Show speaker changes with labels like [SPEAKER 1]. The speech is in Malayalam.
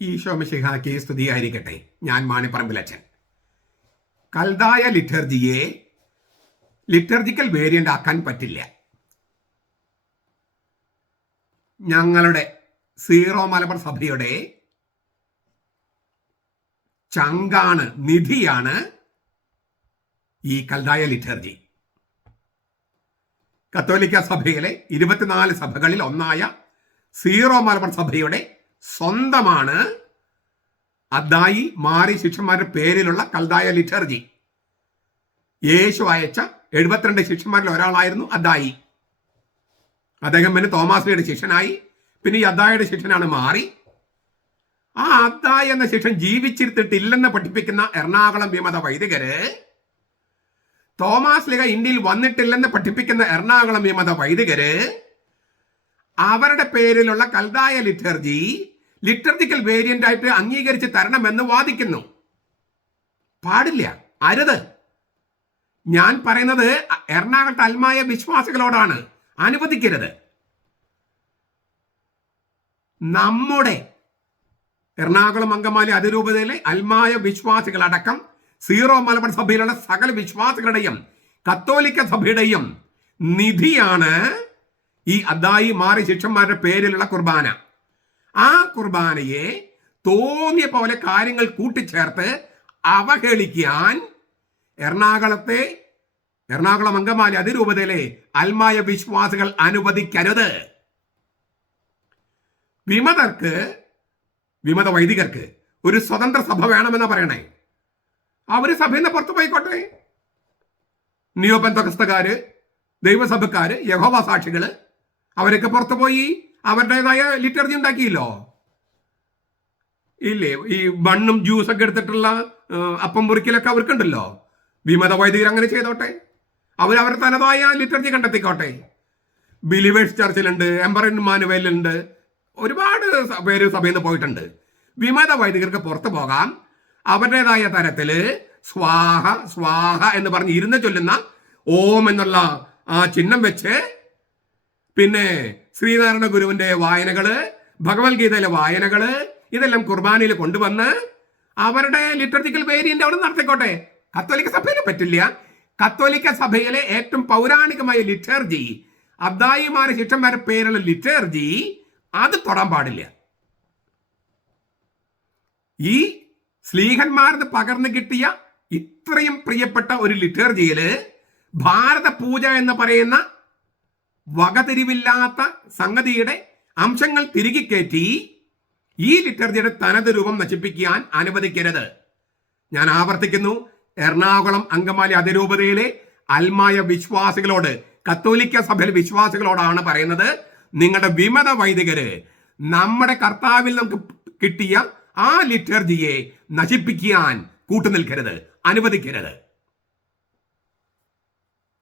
[SPEAKER 1] ഈശോ മിശിഹാക്ക് സ്തുതിയായിരിക്കട്ടെ. ഞാൻ മാണിപ്പറമ്പിലച്ചൻ കൽതായ ലിറ്റർജിയെ ലിറ്റർജിക്കൽ വേരിയന്റ് ആക്കാൻ പറ്റില്ല. ഞങ്ങളുടെ സീറോ മലബാർ സഭയുടെ ചങ്കാണ് നിധിയാണ് ഈ കൽതായ ലിറ്റർജി. കത്തോലിക്ക സഭയിലെ ഇരുപത്തിനാല് സഭകളിൽ ഒന്നായ സീറോ മലബാർ സഭയുടെ സ്വന്തമാണ്. അദ്ദായി മാറി ശിഷ്യന്മാരുടെ പേരിലുള്ള കൽദായ ലിറ്റർജി. യേശു അയച്ച എഴുപത്തിരണ്ട് ശിഷ്യന്മാരിൽ ഒരാളായിരുന്നു അദ്ദായി അദ്ദേഹം പിന്നെ തോമാസ്ലിയുടെ ശിഷ്യനായി. പിന്നെ ഈ അദ്ദായയുടെ ശിഷ്യനാണ് മാറി. ആ അദ്ദായി എന്ന ശിഷ്യൻ ജീവിച്ചിരുത്തിട്ടില്ലെന്ന് പഠിപ്പിക്കുന്ന എറണാകുളം വിമത വൈദികര് തോമാസ് ലിഗ ഇന്ത്യയിൽ വന്നിട്ടില്ലെന്ന് പഠിപ്പിക്കുന്ന എറണാകുളം വിമത വൈദികര് അവരുടെ പേരിലുള്ള കൽദായ ലിറ്റർജി ലിറ്റർജിക്കൽ വേരിയന്റ് ആയിട്ട് അംഗീകരിച്ച് തരണമെന്ന് വാദിക്കുന്നു. പാടില്ല. അരുത് ഞാൻ പറയുന്നത് എറണാകുളത്ത് അൽമായ വിശ്വാസികളോടാണ്. അനുവദിക്കരുത്. നമ്മുടെ എറണാകുളം അങ്കമാലി അതിരൂപതയിലെ അൽമായ വിശ്വാസികളടക്കം സീറോ മലബാർ സഭയിലുള്ള സകല വിശ്വാസികളുടെയും കത്തോലിക്ക സഭയുടെയും നിധിയാണ് ഈ അദ്ദായി മാറി ശിഷ്യന്മാരുടെ പേരിലുള്ള കുർബാന. ആ കുർബാനയെ തോന്നിയ പോലെ കാര്യങ്ങൾ കൂട്ടിച്ചേർത്ത് അവഹേളിക്കാൻ എറണാകുളത്തെ എറണാകുളം അങ്കമാലി അതിരൂപതയിലെ അൽമായ വിശ്വാസികൾ അനുവദിക്കരുത്. വിമതർക്ക് വിമത വൈദികർക്ക് ഒരു സ്വതന്ത്ര സഭ വേണമെന്ന് പറയണേ. അവർ സഭയിൽ നിന്ന് പുറത്തു പോയിക്കോട്ടെ. നിയോബന്ധകസ്ഥകാര് ദൈവസഭക്കാര് യഹോവ സാക്ഷികൾ അവരൊക്കെ പുറത്തു പോയി അവരുടേതായ ലിറ്റർജി ഉണ്ടാക്കിയില്ലോ? ഇല്ലേ? ഈ ബണ്ണും ജ്യൂസൊക്കെ എടുത്തിട്ടുള്ള അപ്പം മുറിക്കലൊക്കെ അവർക്കുണ്ടല്ലോ. വിമത വൈദികർ അങ്ങനെ ചെയ്തോട്ടെ. അവർ അവർ തനതായ ലിറ്റർജി കണ്ടെത്തിക്കോട്ടെ. ബിലിവേഴ്സ് ചർച്ചിലുണ്ട് എംബറൻ മാനുവേലുണ്ട് ഒരുപാട് പേര് സഭയിൽ നിന്ന് പോയിട്ടുണ്ട്. വിമത വൈദികർക്ക് പുറത്തു പോകാം. അവരുടേതായ തരത്തിൽ സ്വാഹ സ്വാഹ എന്ന് പറഞ്ഞ് ഇരുന്ന് ചൊല്ലുന്ന ഓം എന്നുള്ള ആ ചിഹ്നം വെച്ച് പിന്നെ ശ്രീനാരായണ ഗുരുവിന്റെ വായനകൾ ഭഗവത്ഗീതയിലെ വായനകൾ ഇതെല്ലാം കുർബാനയിൽ കൊണ്ടുവന്ന് അവരുടെ ലിറ്റർജിക്കൽ വേരിയന്റ് അവിടെ നടത്തിക്കോട്ടെ. കത്തോലിക്ക സഭയിൽ പറ്റില്ല. കത്തോലിക്ക സഭയിലെ ഏറ്റവും പൗരാണികമായ ലിറ്റർജി അബ്ദായിമാരെ ശിഷ്യന്മാരുടെ പേരുള്ള ലിറ്റർജി അത് തൊടാൻ പാടില്ല. ഈ സ്ലീഹന്മാർന്ന് പകർന്നു കിട്ടിയ ഇത്രയും പ്രിയപ്പെട്ട ഒരു ലിറ്റർജിയിൽ ഭാരത പൂജ എന്ന് പറയുന്ന വകതിരിവില്ലാത്ത സംഗതിയുടെ അംശങ്ങൾ തിരികെ കയറ്റി ഈ ലിറ്റർജിയുടെ തനത് രൂപം നശിപ്പിക്കാൻ അനുവദിക്കരുത്. ഞാൻ ആവർത്തിക്കുന്നു എറണാകുളം അങ്കമാലി അതിരൂപതയിലെ അൽമായ വിശ്വാസികളോട് കത്തോലിക്ക സഭയിലെ വിശ്വാസികളോടാണ് പറയുന്നത് നിങ്ങളുടെ വിമത വൈദികര് നമ്മുടെ കർത്താവിൽ നമുക്ക് കിട്ടിയ ആ ലിറ്റർജിയെ നശിപ്പിക്കാൻ കൂട്ടുനിൽക്കരുത് അനുവദിക്കരുത്.